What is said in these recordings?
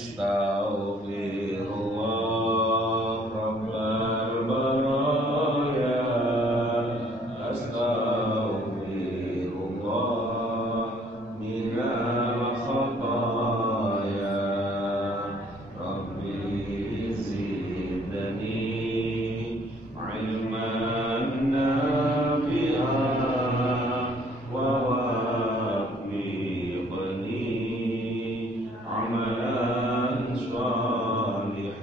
Astaghfirullah Rabbal baraya. Astaghfirullah minal khataya. Rabbi zidni ilman nafi'an wa waffiqni amalan shalihan.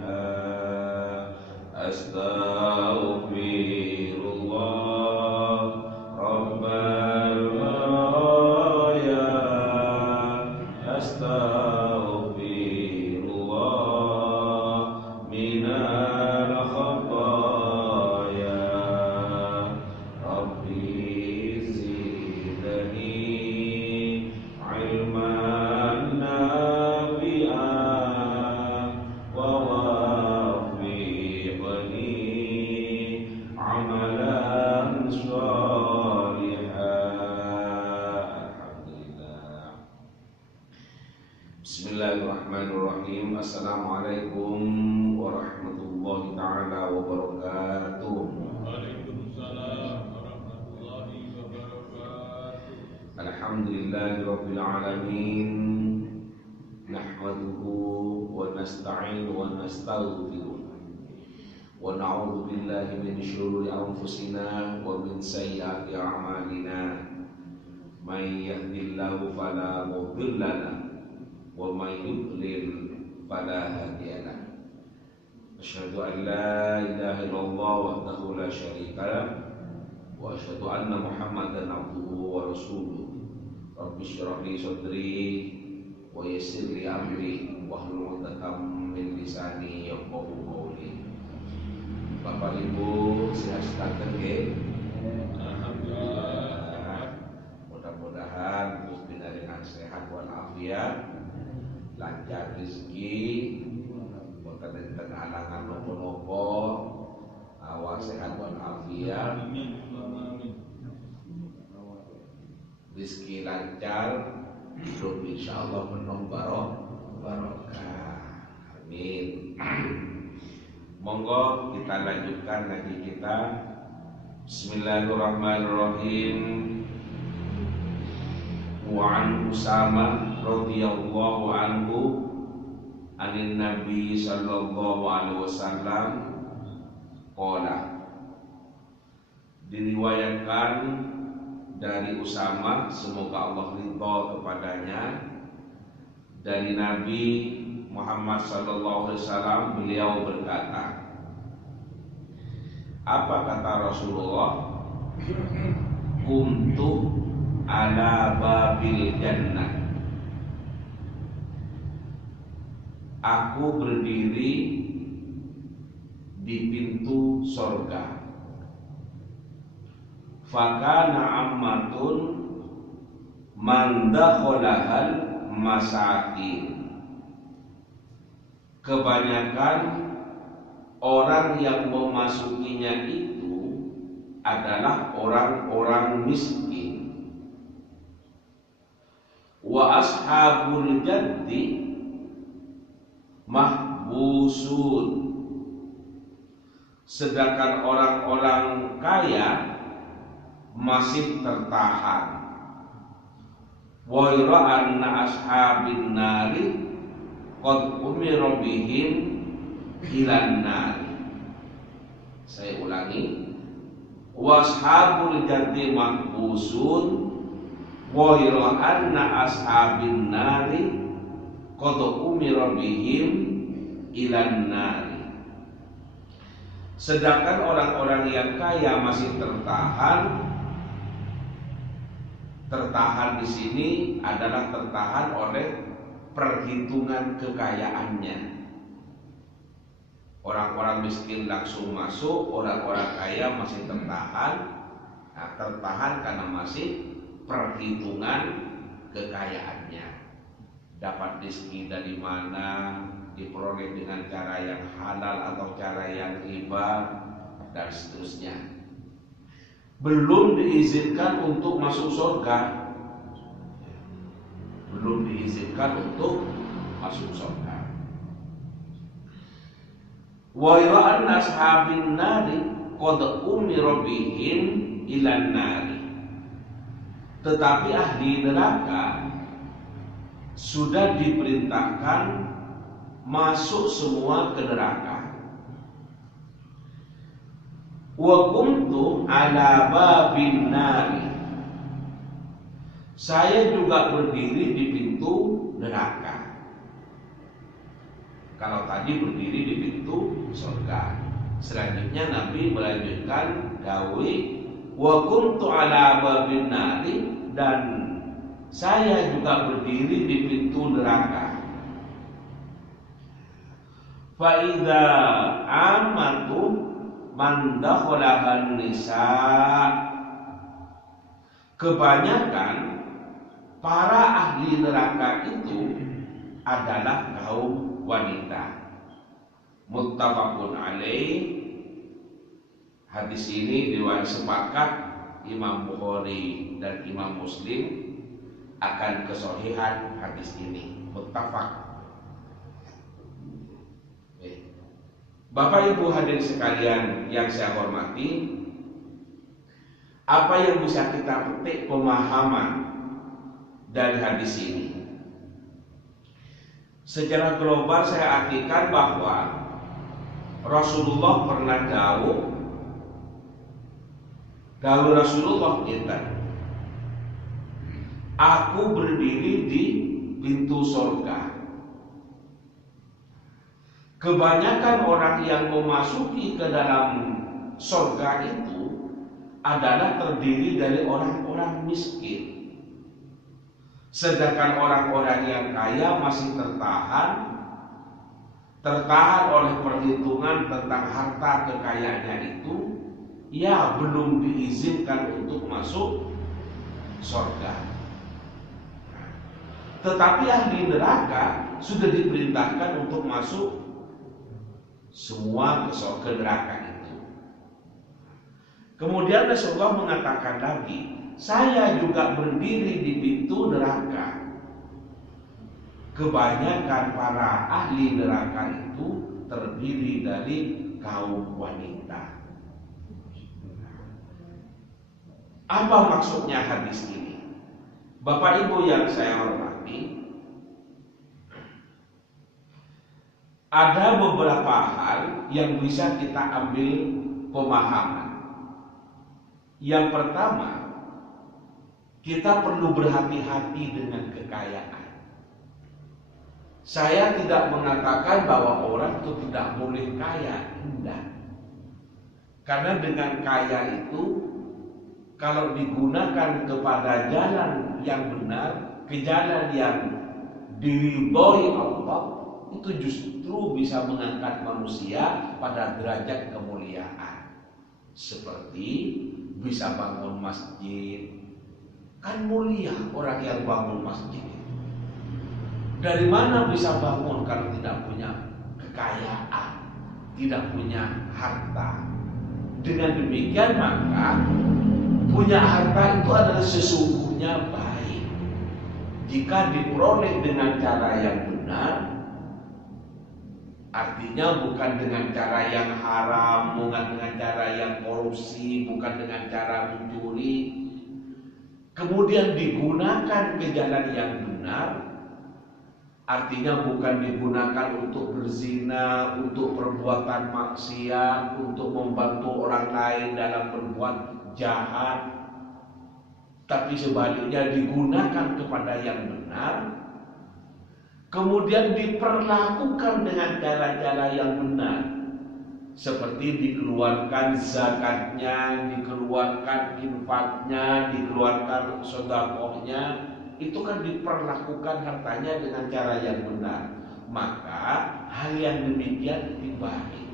Astaghfirullah Rabbal baraya. Astaghfirullah minal khataya. Rabbi zidni ilman nafi'an wa waffiqni amalan shalihan. Alhamdulillah. Bismillahirrahmanirrahim. Assalamualaikum warahmatullahi ta'ala wabarakatuh. Waalaikumsalam warahmatullahi wabarakatuh. Alhamdulillahirabbil alamin. Nahmaduhu wa nasta'inu wa nastaghfiruh. Wa na'udzu billahi min syururi anfusina wa min sayyiati a'malina. May yahdihillahu fala mudilla lahu wa may yudlil fala hadiya lahu. Asyhadu an la ilaha illallah wahdahu la syarika lahu wa asyhadu anna Muhammadan abduhu wa rasuluh. Rabbi shrah li sadri wa yassir li amri wahlul 'uqdatam min lisani yafqahu qawli. Bapak Ibu sehat sekanten nggih? Alhamdulillah. Mudah-mudahan Gusti dengan sehat wal afiat, lancar rezeki, boten enten halangan napa-napa, awak sehat wal afiat, Amin. Amin. rezeki lancar, hidup insyaallah penuh barokah. Amin. Monggo kita lanjutkan ngaji kita. Bismillahirrahmanirrahim. Wa an Usama radhiyallahu anhu anin Nabi sallallahu alaihi wasallam qala. Diriwayatkan dari Usama, semoga Allah ridha kepadanya, dari Nabi Muhammad sallallahu alaihi wasallam, beliau berkata, apa kata Rasulullah? Kuntu ala babil jannah. Aku berdiri di pintu sorga. Fakana ammatun man dakhalahal masakin. Kebanyakan orang yang memasukinya itu adalah orang-orang miskin. Wa ashabul jaddi mahbusun. Sedangkan orang-orang kaya masih tertahan. Wa anna ashabin nari qad umira bihim ilan nari. Saya ulangi. Washabul jaddi mahbusun wa anna ashabin nari qad umira bihim ilan nari. Sedangkan orang-orang yang kaya masih tertahan. Tertahan di sini adalah tertahan oleh perhitungan kekayaannya. Orang-orang miskin langsung masuk, orang-orang kaya masih tertahan. Nah, tertahan karena masih perhitungan kekayaannya. Dapat rezeki dari mana, diperoleh dengan cara yang halal atau cara yang riba, dan seterusnya. Belum diizinkan untuk masuk surga. Belum diizinkan untuk masuk surga. wa ra'an ashabin nari qad umira bihim ilan nari. Tetapi ahli neraka sudah diperintahkan masuk semua ke neraka. Wa kuntu ala babin nari. Saya juga berdiri di pintu neraka. Kalau tadi berdiri di pintu surga. Selanjutnya Nabi melanjutkan gawe wa kuntu ala babin nari, dan saya juga berdiri di pintu neraka. Fa idza amatu man dakhalahan nisa. Kebanyakan para ahli neraka itu adalah kaum wanita. Muttafaqun alaih. Hadis ini riwayat sepakat Imam Bukhari dan Imam Muslim akan kesohihan hadis ini. Muttafaq. Bapak Ibu hadirin sekalian yang saya hormati, apa yang bisa kita petik pemahaman dari hadis ini? Secara global saya artikan bahwa Rasulullah pernah dawuh Rasulullah kita, aku berdiri di pintu surga. Kebanyakan orang yang memasuki ke dalam surga itu adalah terdiri dari orang-orang miskin. Sedangkan orang-orang yang kaya masih tertahan oleh perhitungan tentang harta kekayaannya itu, ya belum diizinkan untuk masuk surga. Tetapi ahli neraka sudah diperintahkan untuk masuk semua ke neraka itu. Kemudian Rasulullah mengatakan lagi, saya juga berdiri di pintu neraka. Kebanyakan para ahli neraka itu terdiri dari kaum wanita. Apa maksudnya hadis ini? Bapak Ibu yang saya hormati, ada beberapa hal yang bisa kita ambil pemahaman. Yang pertama, kita perlu berhati-hati dengan kekayaan. Saya tidak mengatakan bahwa orang itu tidak boleh kaya, tidak. Karena dengan kaya itu, kalau digunakan kepada jalan yang benar, ke jalan yang diridhoi Allah, itu justru bisa mengangkat manusia pada derajat kemuliaan. Seperti bisa bangun masjid. Kan mulia orang yang bangun masjid. Dari mana bisa bangun kalau tidak punya kekayaan, tidak punya harta? Dengan demikian maka punya harta itu adalah sesungguhnya baik jika diperoleh dengan cara yang benar. Artinya bukan dengan cara yang haram, bukan dengan cara yang korupsi, bukan dengan cara mencuri. Kemudian digunakan ke jalan yang benar. Artinya bukan digunakan untuk berzina, untuk perbuatan maksiat, untuk membantu orang lain dalam berbuat jahat. Tapi sebaliknya digunakan kepada yang benar. Kemudian diperlakukan dengan cara-cara yang benar, seperti dikeluarkan zakatnya, dikeluarkan infaknya, dikeluarkan sedekahnya. Itu kan diperlakukan hartanya dengan cara yang benar. Maka hal yang demikian itu baik.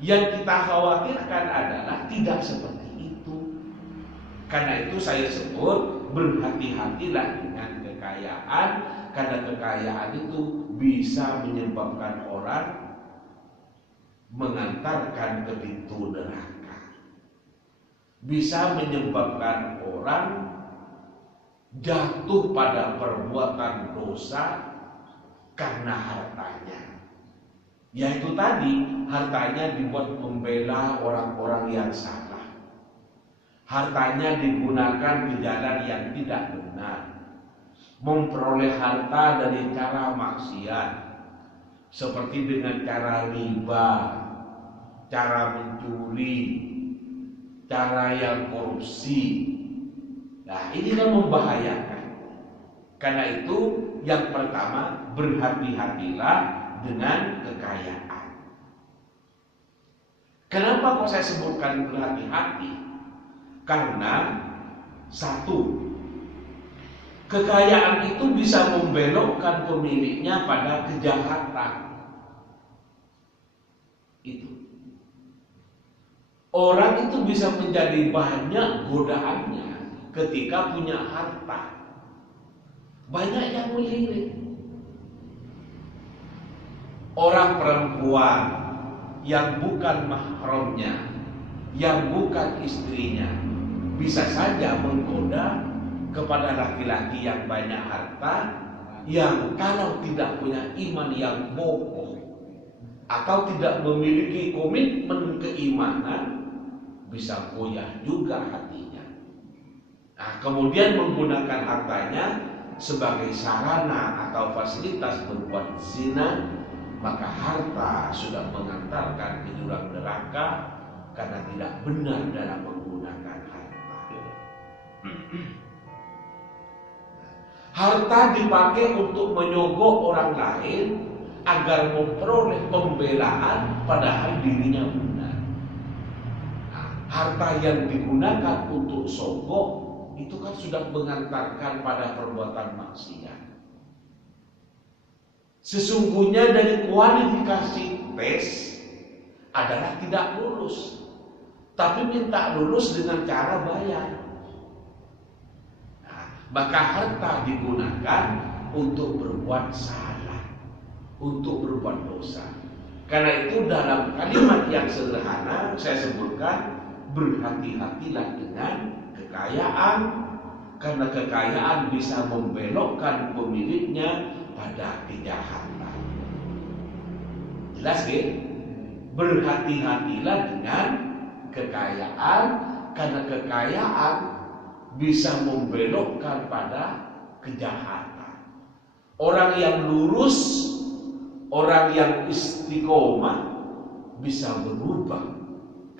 Yang kita khawatirkan adalah tidak seperti itu. Karena itu saya sebut berhati-hatilah dengan kekayaan, karena kekayaan itu bisa menyebabkan orang mengantarkan ke pintu neraka. Bisa menyebabkan orang jatuh pada perbuatan dosa karena hartanya. Yaitu tadi, hartanya dibuat membela orang-orang yang salah. Hartanya digunakan di jalan yang tidak benar. Memperoleh harta dari cara maksiat, seperti dengan cara riba, cara mencuri, cara yang korupsi. Nah, ini kan membahayakan. Karena itu yang pertama, berhati-hatilah dengan kekayaan. Kenapa kok saya sebutkan berhati-hati? Karena satu, kekayaan itu bisa membelokkan pemiliknya pada kejahatan. Itu. Orang itu bisa menjadi banyak godaannya ketika punya harta. Banyak yang melirik. Orang perempuan yang bukan mahramnya, yang bukan istrinya, bisa saja menggoda kepada laki-laki yang banyak harta, yang kalau tidak punya iman yang kokoh atau tidak memiliki komitmen keimanan, bisa goyah juga hatinya. Nah, kemudian menggunakan hartanya sebagai sarana atau fasilitas berbuat zina, maka harta sudah mengantarkan ke jurang neraka karena tidak benar dalam menggunakan harta. Harta dipakai untuk menyogok orang lain agar memperoleh pembelaan padahal dirinya benar. Nah, harta yang digunakan untuk sogok itu kan sudah mengantarkan pada perbuatan maksiat. Sesungguhnya dari kualifikasi tes adalah tidak lulus, tapi minta lulus dengan cara bayar. Nah, maka harta digunakan untuk berbuat salah, untuk berbuat dosa. Karena itu dalam kalimat yang sederhana saya sebutkan, berhati-hatilah dengan kekayaan, karena kekayaan bisa membelokkan pemiliknya pada kejahatan. Jelas ya? Berhati-hatilah dengan kekayaan, karena kekayaan bisa membelokkan pada kejahatan. Orang yang lurus, orang yang istiqomah bisa berubah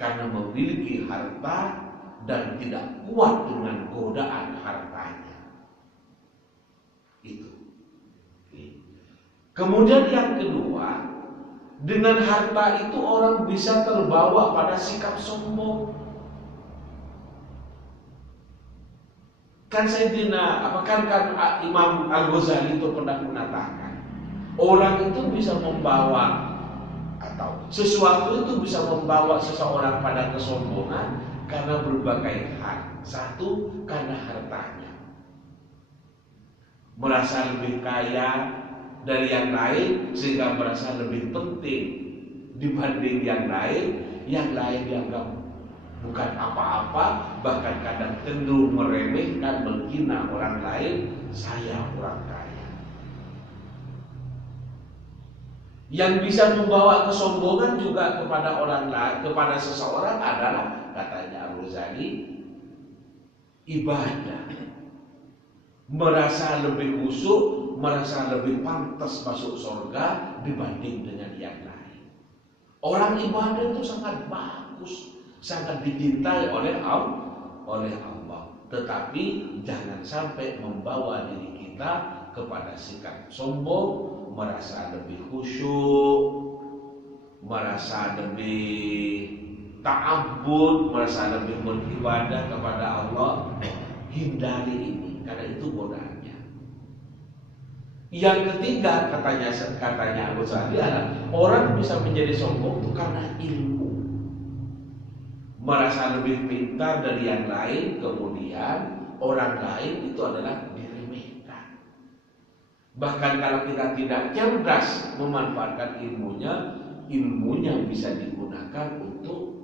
karena memiliki harta dan tidak kuat dengan godaan hartanya. Itu. Kemudian yang kedua, dengan harta itu orang bisa terbawa pada sikap sombong. Kan Imam Al-Ghazali itu pernah mengatakan, orang itu bisa membawa atau sesuatu itu bisa membawa seseorang pada kesombongan karena berbagai hal. Satu, karena hartanya, merasa lebih kaya dari yang lain sehingga merasa lebih penting dibanding yang lain dianggap bukan apa-apa, bahkan kadang cenderung meremehkan, menghina orang lain. Saya orang kaya. Yang bisa membawa kesombongan juga kepada orang lain, kepada seseorang adalah, katanya Al-Ghazali, ibadah. Merasa lebih khusyuk, merasa lebih pantas masuk surga dibanding dengan yang lain. Orang ibadah itu sangat bagus, sangat dicintai oleh Allah. Tetapi jangan sampai membawa diri kita kepada sikap sombong, merasa lebih khusyuk, merasa lebih ta'abbud, merasa lebih beribadah kepada Allah. Hindari ini, karena itu godaannya. Yang ketiga, katanya Abu Sa'di, orang bisa menjadi sombong itu karena ilmu, merasa lebih pintar dari yang lain, kemudian orang lain itu adalah diremehkan. Bahkan kalau kita tidak cerdas memanfaatkan ilmunya bisa digunakan untuk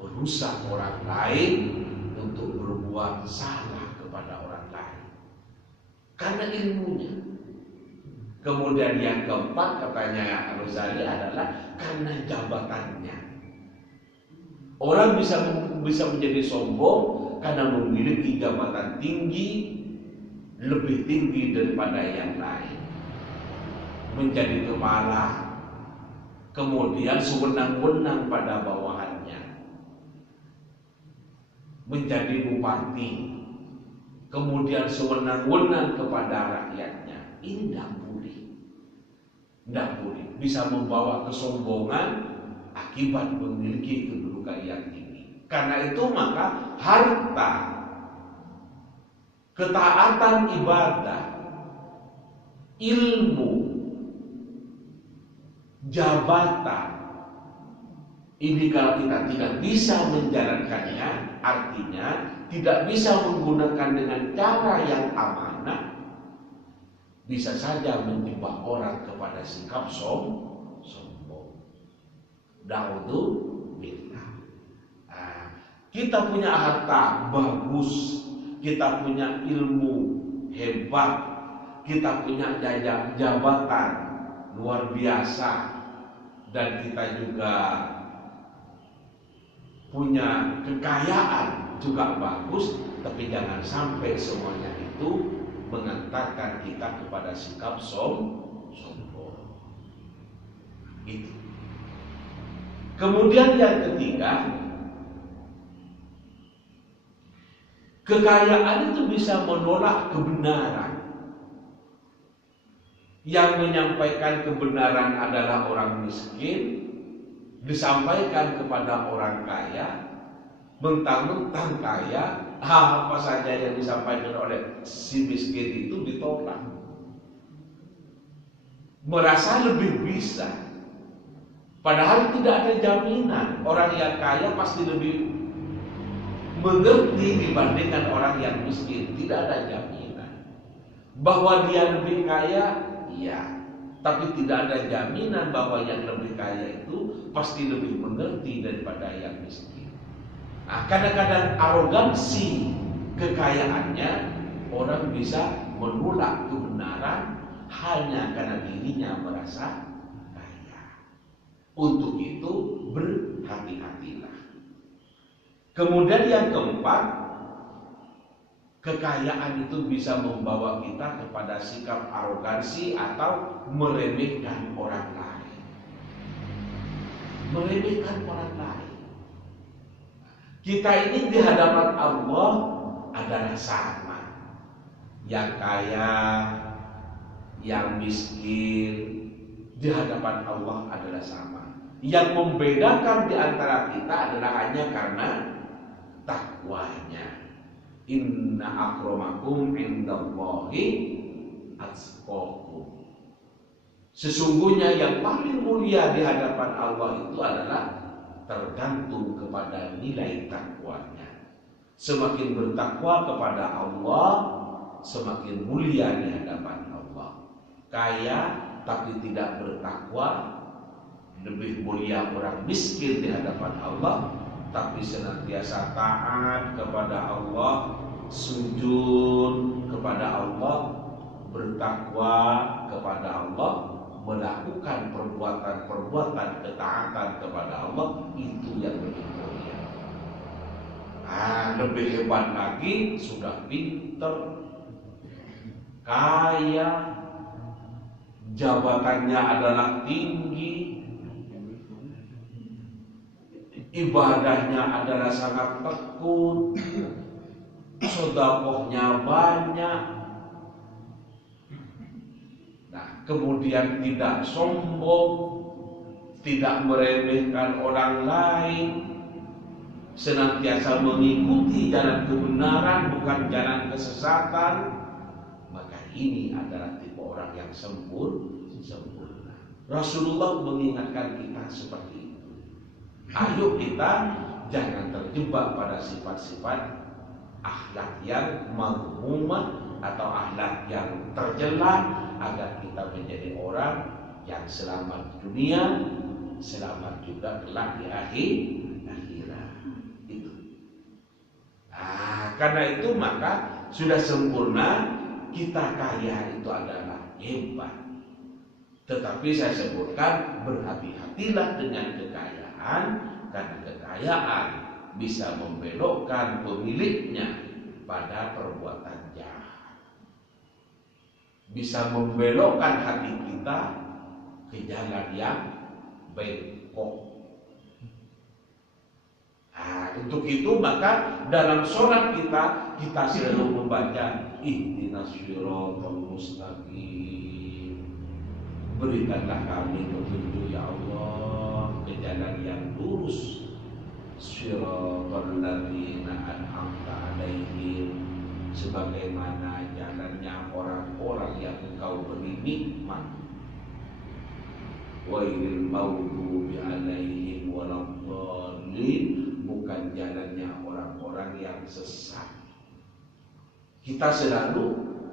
merusak orang lain, untuk berbuat salah kepada orang lain. Karena ilmunya. Kemudian yang keempat katanya Al-Ghazali adalah karena jabatannya. Orang bisa menjadi sombong karena memiliki jabatan tinggi, lebih tinggi daripada yang lain. Menjadi kepala, kemudian sewenang-wenang pada bawahannya. Menjadi bupati, kemudian sewenang-wenang kepada rakyatnya. Ini tidak boleh. Tidak boleh. Bisa membawa kesombongan akibat memiliki kedudukan yang tinggi. Karena itu maka harta, ketaatan ibadah, ilmu, jabatan, ini kalau kita tidak bisa menjalankannya, artinya tidak bisa menggunakan dengan cara yang amanah, bisa saja menjebak orang kepada sikap sombong. Naudzubillah. Kita punya harta bagus, kita punya ilmu hebat, kita punya jabatan luar biasa, dan kita juga punya kekayaan juga bagus, tapi jangan sampai semuanya itu mengantarkan kita kepada sikap sombong. Itu. Kemudian yang ketiga, kekayaan itu bisa menolak kebenaran. Yang menyampaikan kebenaran adalah orang miskin, disampaikan kepada orang kaya, mentang-mentang kaya, apa saja yang disampaikan oleh si miskin itu ditolak. Merasa lebih bisa, padahal tidak ada jaminan. Orang yang kaya pasti lebih mengerti dibandingkan orang yang miskin. Tidak ada jaminan bahwa dia lebih kaya. Ya, tapi tidak ada jaminan bahwa yang lebih kaya itu pasti lebih mengerti daripada yang miskin. Nah, kadang-kadang arogansi kekayaannya, orang bisa menolak kebenaran hanya karena dirinya merasa kaya. Untuk itu berhati-hatilah. Kemudian yang keempat, kekayaan itu bisa membawa kita kepada sikap arogansi atau meremehkan orang lain. Meremehkan orang lain. Kita ini di hadapan Allah adalah sama. Yang kaya, yang miskin, di hadapan Allah adalah sama. Yang membedakan di antara kita adalah hanya karena takwanya. Inna akramakum indallahi atqakum. Sesungguhnya yang paling mulia di hadapan Allah itu adalah tergantung kepada nilai takwanya. Semakin bertakwa kepada Allah, semakin mulia di hadapan Allah. Kaya tapi tidak bertakwa, lebih mulia orang miskin di hadapan Allah, tapi senantiasa taat kepada Allah, sujud kepada Allah, bertakwa kepada Allah, melakukan perbuatan-perbuatan ketaatan kepada Allah, itu yang lebih mulia. Lebih hebat lagi, sudah pinter, kaya, jabatannya adalah tinggi, ibadahnya adalah sangat tekun, sedekahnya banyak. Nah, kemudian tidak sombong, tidak meremehkan orang lain, senantiasa mengikuti jalan kebenaran bukan jalan kesesatan, maka ini adalah tipe orang yang sempurna. Rasulullah mengingatkan kita seperti itu. Ayo kita jangan terjebak pada sifat-sifat akhlak yang mazmumah atau akhlak yang tercela, agar kita menjadi orang yang selamat di dunia, selamat juga kelak di akhirat. Itu. Karena itu maka sudah sempurna, kita kaya itu adalah hebat. Tetapi saya sebutkan berhati-hatilah dengan kekayaan, karena kekayaan bisa membelokkan pemiliknya pada perbuatan jahat, bisa membelokkan hati kita ke jalan yang bengkok. Untuk itu maka dalam sholat kita selalu membaca ihdinas shiratal mustaqim. Berikanlah kami petunjuk ya Allah ke jalan yang lurus. Shiratal ladzina an'amta 'alaihim, sebagaimana jalannya orang-orang yang Engkau beri nikmat. Ghairil maghdubi 'alaihim waladdallin, bukan jalannya orang-orang yang sesat. Kita selalu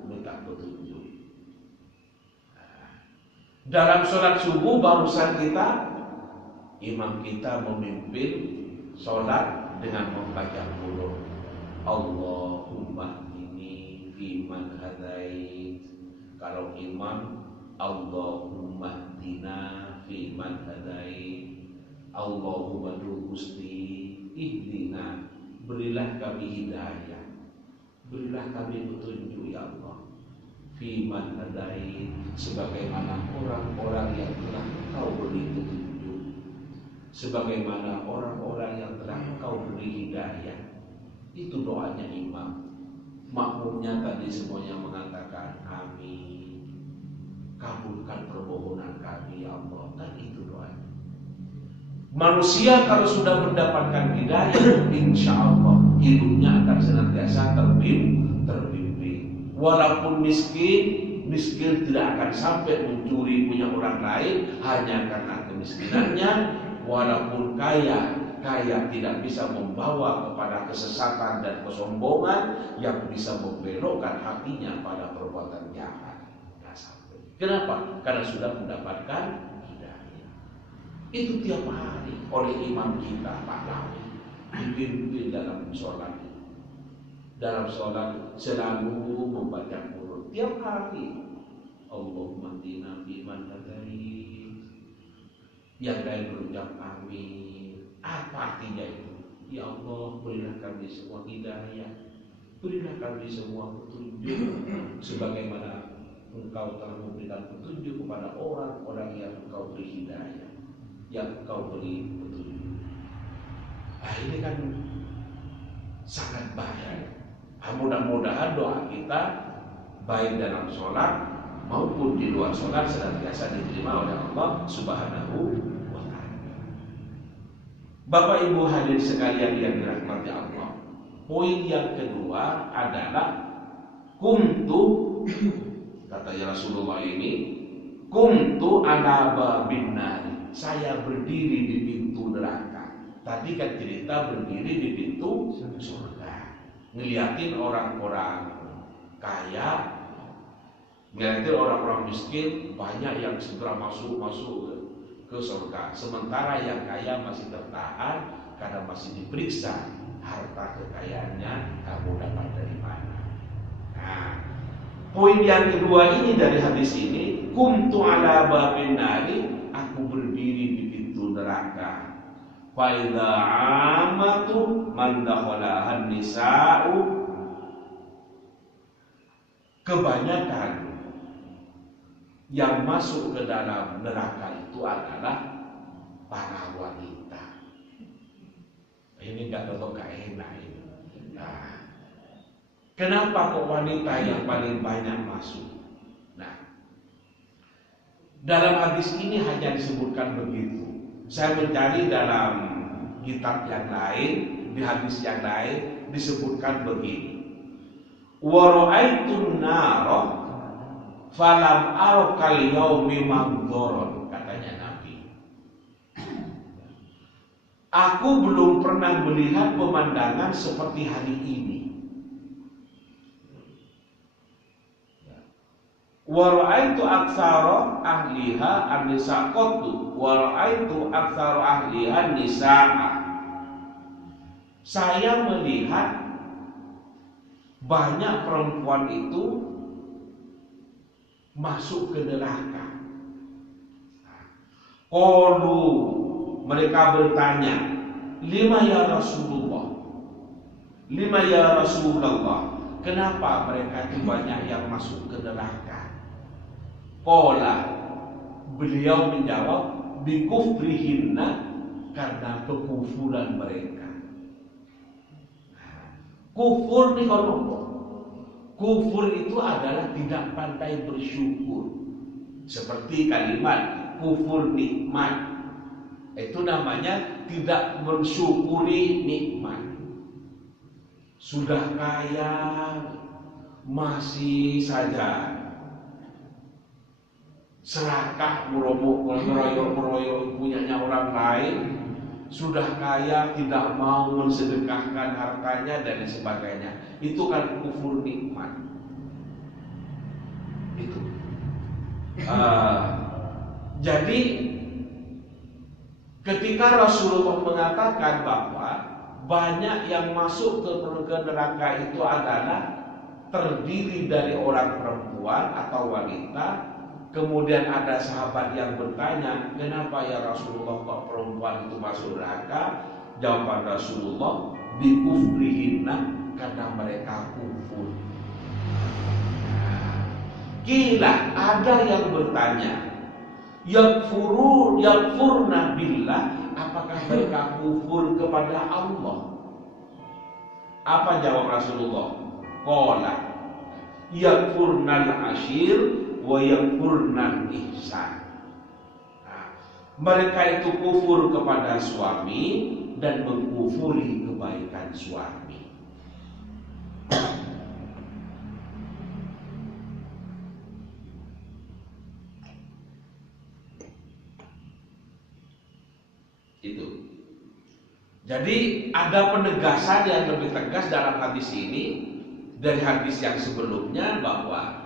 minta petunjuk. Dalam sholat subuh barusan imam kita memimpin sholat dengan membaca qul Allahumma inni fiman hadait. Kalau imam Allahumma hdina fiman hadait, Allahumma Gusti ihdina, berilah kami hidayah, berilah kami petunjuk ya Allah, fiman hadait, sebagaimana orang-orang yang telah Engkau beri petunjuk, sebagaimana orang-orang yang telah Engkau beri hidayah. Itu doanya imam. Makmumnya tadi semuanya mengatakan amin, kabulkan permohonan kami ya Allah. Kan itu doanya. Manusia kalau sudah mendapatkan hidayah, insya Allah hidupnya akan senantiasa terbimbing. Walaupun miskin tidak akan sampai mencuri punya orang lain hanya karena kemiskinannya. Walaupun kaya tidak bisa membawa kepada kesesatan dan kesombongan yang bisa membelokkan hatinya pada perbuatan jahat. Nah, sampai. Kenapa? Karena sudah mendapatkan hidayah. Itu tiap hari oleh imam kita Pak Lawi dipimpin dalam sholat. Dalam sholat selalu membaca Qur'an tiap hari. Allahumma hdina fiman hadait. Yang lain berucap amin. Apa artinya itu? Ya Allah, berilah kami semua hidayah, berilah kami semua petunjuk, sebagaimana Engkau telah memberikan petunjuk kepada orang-orang yang Engkau beri hidayah, yang Engkau beri petunjuk. Ini kan sangat baik. Mudah-mudahan doa kita baik dalam sholat maupun di luar sholat senantiasa diterima oleh Allah Subhanahu wa ta'ala. Bapak Ibu hadirin sekalian yang dirahmati Allah, poin yang kedua adalah kuntu, kata Rasulullah ini, kuntu ala babin nari, saya berdiri di pintu neraka. Tadi kan cerita berdiri di pintu surga, ngeliatin orang-orang kaya, ngeliatin orang-orang miskin, banyak yang segera masuk ke surga. Sementara yang kaya masih tertahan karena masih diperiksa harta kekayaannya kamu dapat dari mana. Nah, poin yang kedua ini dari hadis ini, kuntu ala babin nari, aku berdiri di pintu neraka. Fa idza amatu man dakhalahan nisa'u, kebanyakan yang masuk ke dalam neraka itu adalah para wanita. Ini nggak enak ini. Nah, kenapa kok wanita yang paling banyak masuk? Nah, dalam hadis ini hanya disebutkan begitu. Saya mencari dalam kitab yang lain, di hadis yang lain disebutkan begini. Wa ra'aitun nara falam arakal yaumi maghdharan, katanya Nabi. Aku belum pernah melihat pemandangan seperti hari ini. Wa ra'aitu aktsara ahliha an-nisa qattu wa ra'aitu aktsara ahliha nisaa. Saya melihat banyak perempuan itu masuk ke neraka. Qalu, mereka bertanya, lima ya Rasulullah, lima ya Rasulullah, kenapa mereka itu banyak yang masuk ke neraka? Qala, beliau menjawab, bikufrihinna, karena kekufuran mereka. Kufur nih kalau kufur itu adalah tidak pandai bersyukur. Seperti kalimat kufur nikmat, itu namanya tidak mensyukuri nikmat. Sudah kaya masih saja serakah meroyok punyanya orang lain. Sudah kaya tidak mau mensedekahkan hartanya dan sebagainya. Itu kan kufur nikmat. Itu. Jadi ketika Rasulullah mengatakan bahwa banyak yang masuk ke neraka itu adalah terdiri dari orang perempuan atau wanita, kemudian ada sahabat yang bertanya, kenapa ya Rasulullah kok perempuan itu masuk neraka? Jawaban Rasulullah, bikufrihinna, karena mereka kufur. Gila, ada yang bertanya, yakfurna billah, apakah mereka kufur kepada Allah? Apa jawab Rasulullah? Qala yakfurnal ashir wa yakfurnal ihsan. Mereka itu kufur kepada suami dan mengkufuri kebaikan suami. Itu. Jadi ada penegasan yang lebih tegas dalam hadis ini dari hadis yang sebelumnya, bahwa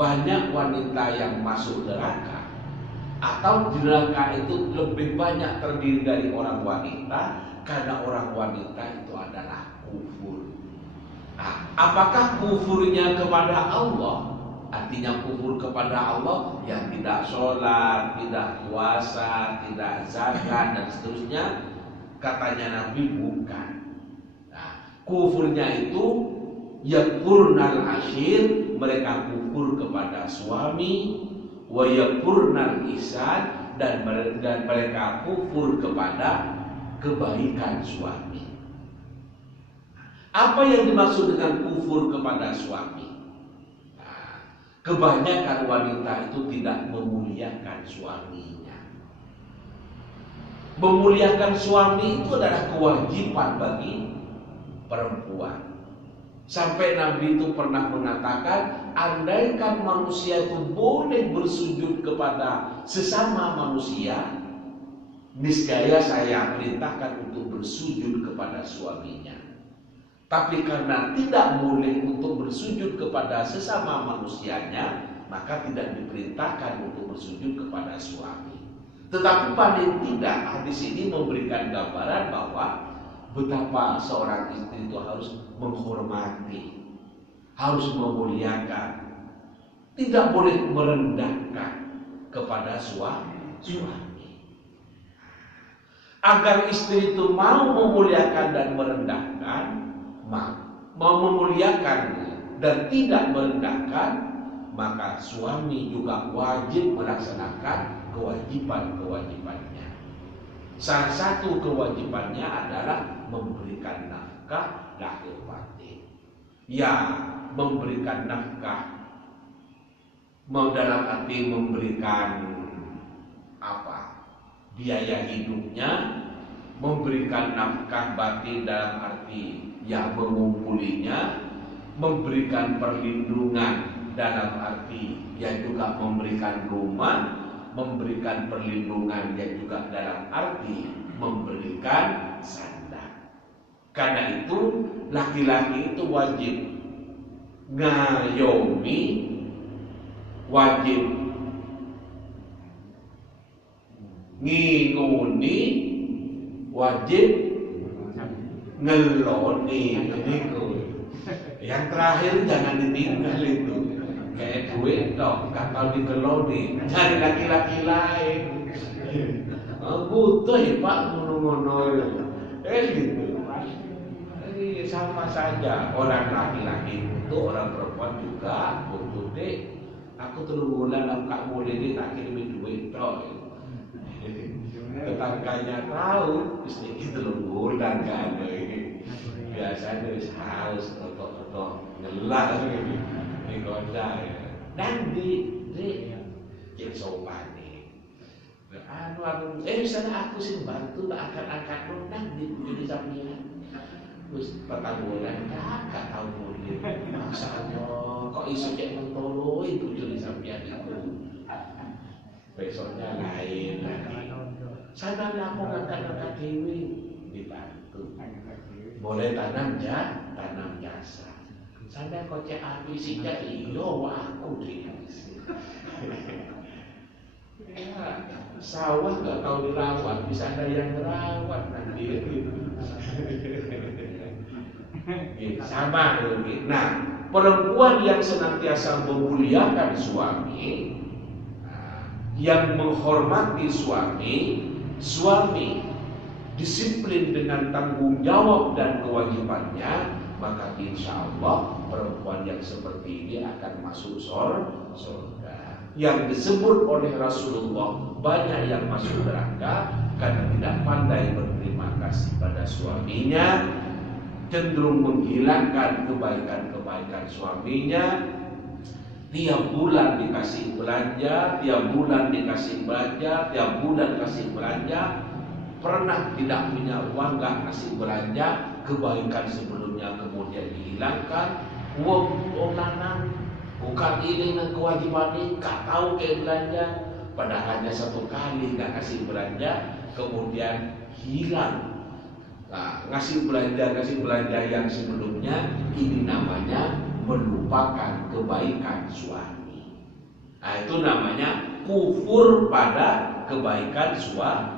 banyak wanita yang masuk neraka, atau di neraka itu lebih banyak terdiri dari orang wanita, karena orang wanita itu adalah kufur. Nah, apakah kufurnya kepada Allah? Artinya kufur kepada Allah yang tidak sholat, tidak puasa, tidak zakat dan seterusnya. Katanya Nabi bukan. Nah, kufurnya itu yakfurnal ashir, mereka kufur kepada suami, wa yakfurnal ihsan, dan mereka kufur kepada kebaikan suami. Apa yang dimaksud dengan kufur kepada suami? Kebanyakan wanita itu tidak memuliakan suaminya. Memuliakan suami itu adalah kewajiban bagi perempuan. Sampai Nabi itu pernah mengatakan, andaikan manusia itu boleh bersujud kepada sesama manusia, niscaya saya perintahkan untuk bersujud kepada suaminya. Tapi karena tidak boleh untuk bersujud kepada sesama manusianya, maka tidak diperintahkan untuk bersujud kepada suami. Tetapi paling tidak hadis ini memberikan gambaran bahwa betapa seorang istri itu harus menghormati, harus memuliakan, tidak boleh merendahkan kepada suami. Agar istri itu mau memuliakan dan merendahkan, mau memuliakan dan tidak merendahkan, maka suami juga wajib melaksanakan kewajiban-kewajibannya. Salah satu kewajibannya adalah memberikan nafkah lahir batin. Ya, memberikan nafkah dalam arti memberikan biaya hidupnya, memberikan nafkah batin dalam arti yang mengumpulinya, memberikan perlindungan dalam arti yang juga memberikan rumah, memberikan perlindungan yang juga dalam arti memberikan sandang. Karena itu laki-laki itu wajib ngayomi, wajib nginguni, wajib ngeloni. Yang terakhir jangan ditinggal itu. Kayak duit dong, kalau dikeloni cari laki-laki lain. butuh Pak ngono-ngono. Gitu. Jadi sama saja, orang laki-laki butuh, orang perempuan juga butuh. Dek, aku 3 bulan tak boleh dek tak kirimin duit toh. Tetangganya tahu, istri kita 3 bulan kan. Biasanya harus otot-otot ngelah di kota ya. Dan di cek sopan nih. Sana aku sih bantu tak angkat lu nanti jadi sampean. Terus 4 bulan tak tahu boleh. Masanya kok iso cek mentolo itu jadi sampean itu. Besoknya lain lagi. Sana aku ngangkat dewi dibantu. Boleh tanam jasa. Sana kok cek api sijak iyo aku deh. Ya, sawah nggak tahu dirawat, bisa ada yang merawat nanti. Sama lagi. Nah, perempuan yang senantiasa memuliakan suami, yang menghormati suami disiplin dengan tanggung jawab dan kewajibannya, maka insya Allah perempuan yang seperti ini akan masuk surga. Yang disebut oleh Rasulullah banyak yang masuk neraka karena tidak pandai berterima kasih pada suaminya, cenderung menghilangkan kebaikan-kebaikan suaminya. Tiap bulan dikasih belanja, tiap bulan dikasih belanja, tiap bulan kasih belanja. Pernah tidak punya uang, nggak kasih belanja, kebaikan sebelumnya kemudian dihilangkan. Uang lanang bukan ini dan kewajiban ini, nggak tahu kayak belanja. Padahal hanya 1 kali nggak kasih belanja, kemudian hilang. Nah, ngasih belanja yang sebelumnya, ini namanya melupakan kebaikan suami. Nah, itu namanya kufur pada kebaikan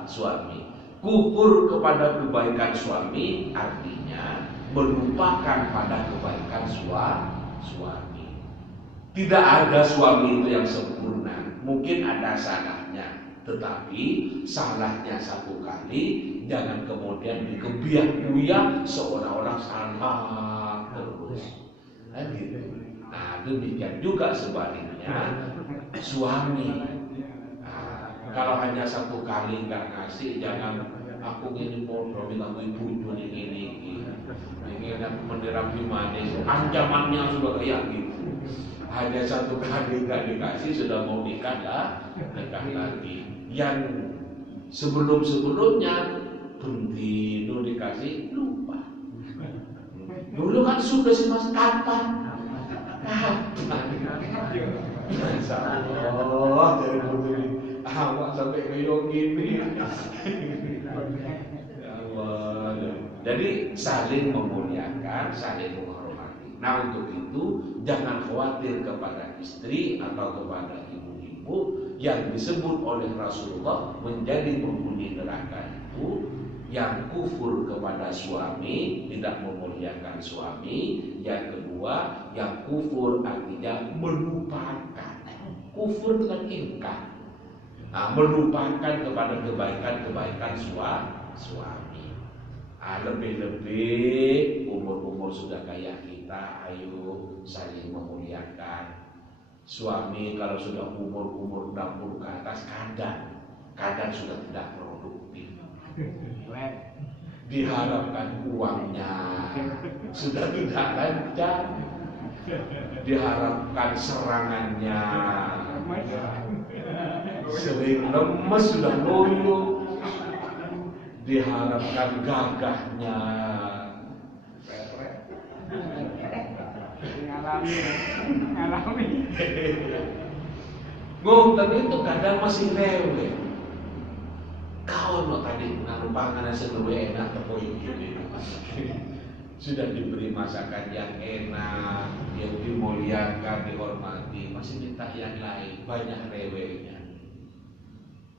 suami. Kufur kepada kebaikan suami artinya melupakan pada kebaikan suami. Tidak ada suami itu yang sempurna. Mungkin ada salahnya, tetapi salahnya 1 kali, jangan kemudian dikebiak-biak seolah-olah salah terus. Nah, demikian juga sebaliknya suami. Kalau hanya 1 kali nggak ngasih, jangan aku gini bodoh bilang ibu ini aku menerapi manis, ancamannya sudah kayak gitu. Hanya 1 kali nggak dikasih sudah mau nikah lagi. Yang sebelumnya bentino dikasih lupa. Dulu kan sudah sih mas kapan? Masya Allah, jadi begini. Awak sampai kayak gini. Ya Allah. Jadi saling memuliakan, saling menghormati. Nah, untuk itu jangan khawatir kepada istri atau kepada ibu-ibu yang disebut oleh Rasulullah menjadi penghuni neraka itu, yang kufur kepada suami, tidak memuliakan suami. Yang kedua, yang kufur artinya melupakan. Kufur dengan ingkar. Nah, melupakan kepada kebaikan suami. Lebih-lebih umur-umur sudah kayak kita, ayo saling memuliakan. Suami kalau sudah umur 60 ke atas kadang sudah tidak produktif. Diharapkan uangnya sudah tidak lancar, diharapkan serangannya sering lemes, sudah loyo, diharapkan gagahnya ngalami. Ngoten itu kadang masih rewel. Kau no tadi nganu panganan seluwe enak tepung ini. Sudah diberi masakan yang enak, yang dimuliakan, dihormati, masih minta yang lain, banyak rewelnya.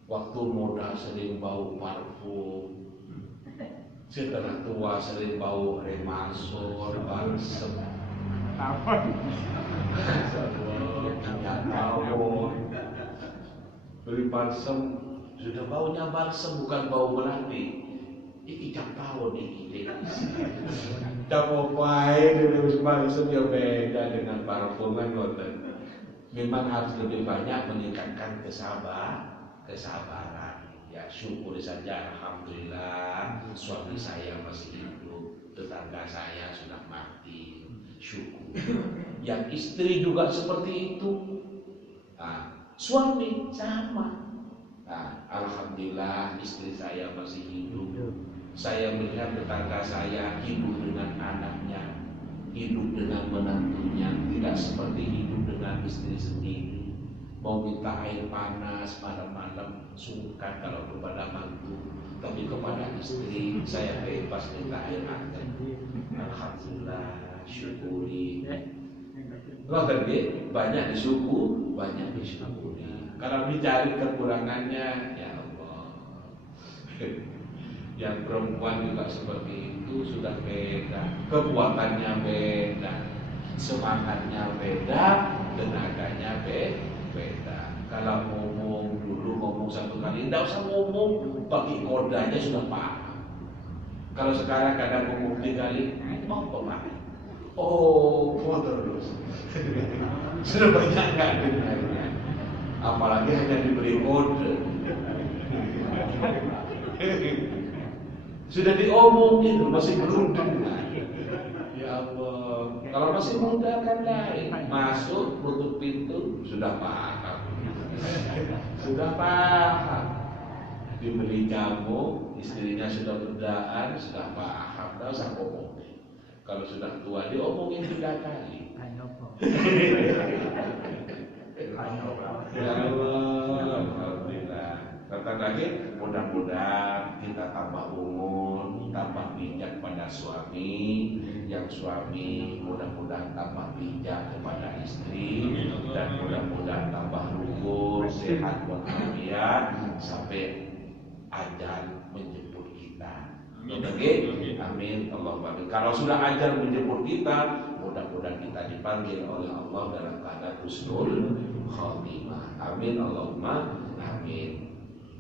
Waktu muda sering bau parfum, setelah tua sering bau remasor, balsem. Minyak tawon, beli balsem Sudah baunya balsem, bukan bau melati. Iki jam tahun iki. Tak apa-apa, dengan balsem ya beda dengan parfum kan ngoten. Memang harus lebih banyak meningkatkan kesabaran. Ya syukur saja, alhamdulillah suami saya masih hidup, tetangga saya sudah mati, syukur. Yang istri juga seperti itu. Suami sama. Alhamdulillah istri saya masih hidup. Saya melihat tetangga saya hidup dengan anaknya, hidup dengan menantunya, tidak seperti hidup dengan istri sendiri. Mau minta air panas malam-malam sungkan kalau kepada mantu, tapi kepada istri saya bebas minta air hangat. Alhamdulillah, syukuri. Banyak disyukur, banyak disyukuri. Kalau dicari kekurangannya, ya Allah. Yang perempuan juga seperti itu sudah beda, kekuatannya beda, semangatnya beda, tenaganya beda. Kalau ngomong satu kali, tidak usah ngomong, bagi kodanya sudah paham. Kalau sekarang kadang ngomong 3 kali, mau kemana? Oh, terus. Sudah banyak nggak dengarnya, apalagi hanya diberi kode. Sudah diomongin masih belum dengar. Ya Allah, kalau masih muda kan lain. Masuk tutup pintu sudah paham. Sudah paham. Diberi jamu, istrinya sudah berdaan, sudah paham. Tidak usah ngomongin. Kalau sudah tua diomongin 3 kali. Ya Allah, alhamdulillah. Kata lagi, mudah-mudahan kita tambah umur, tambah bijak pada suami, yang suami mudah-mudahan tambah bijak kepada istri, dan mudah-mudahan tambah rukun, sehat walafiat sampai ajal menjemput kita. Amin. Allahumma amin. Kalau sudah ajal menjemput kita, mudah-mudahan kita dipanggil oleh Allah dalam keadaan husnul khotimah. Amin. Allahumma amin.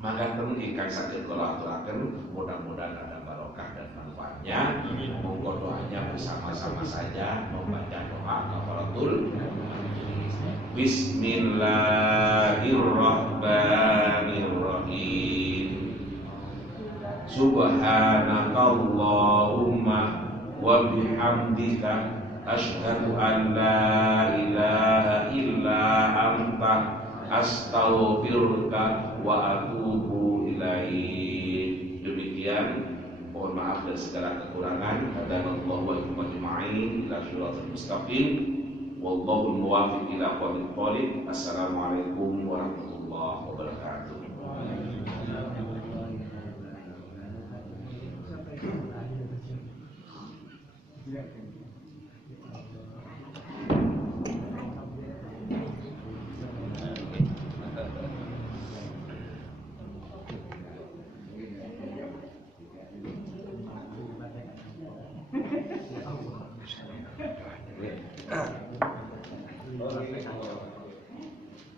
Maka ikan sakit kalau aturaken, mudah-mudahan ada barokah dan manfaatnya. Monggo doanya bersama-sama saja membaca doa kafaratul majlis. Bismillahirrahmanirrahim. Subhanakallahumma wa bihamdika asyhadu an la ilaha illa anta astaghfiruka wa atubu ilaik. Demikian, mohon maaf dan segala kekurangan. Hadanallahu wa iyyakum ajma'in ila shiratal mustaqim. Wallahu muwaffiq ila aqwamit thoriq. Assalamualaikum warahmatullahi wabarakatuh.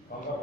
Monggo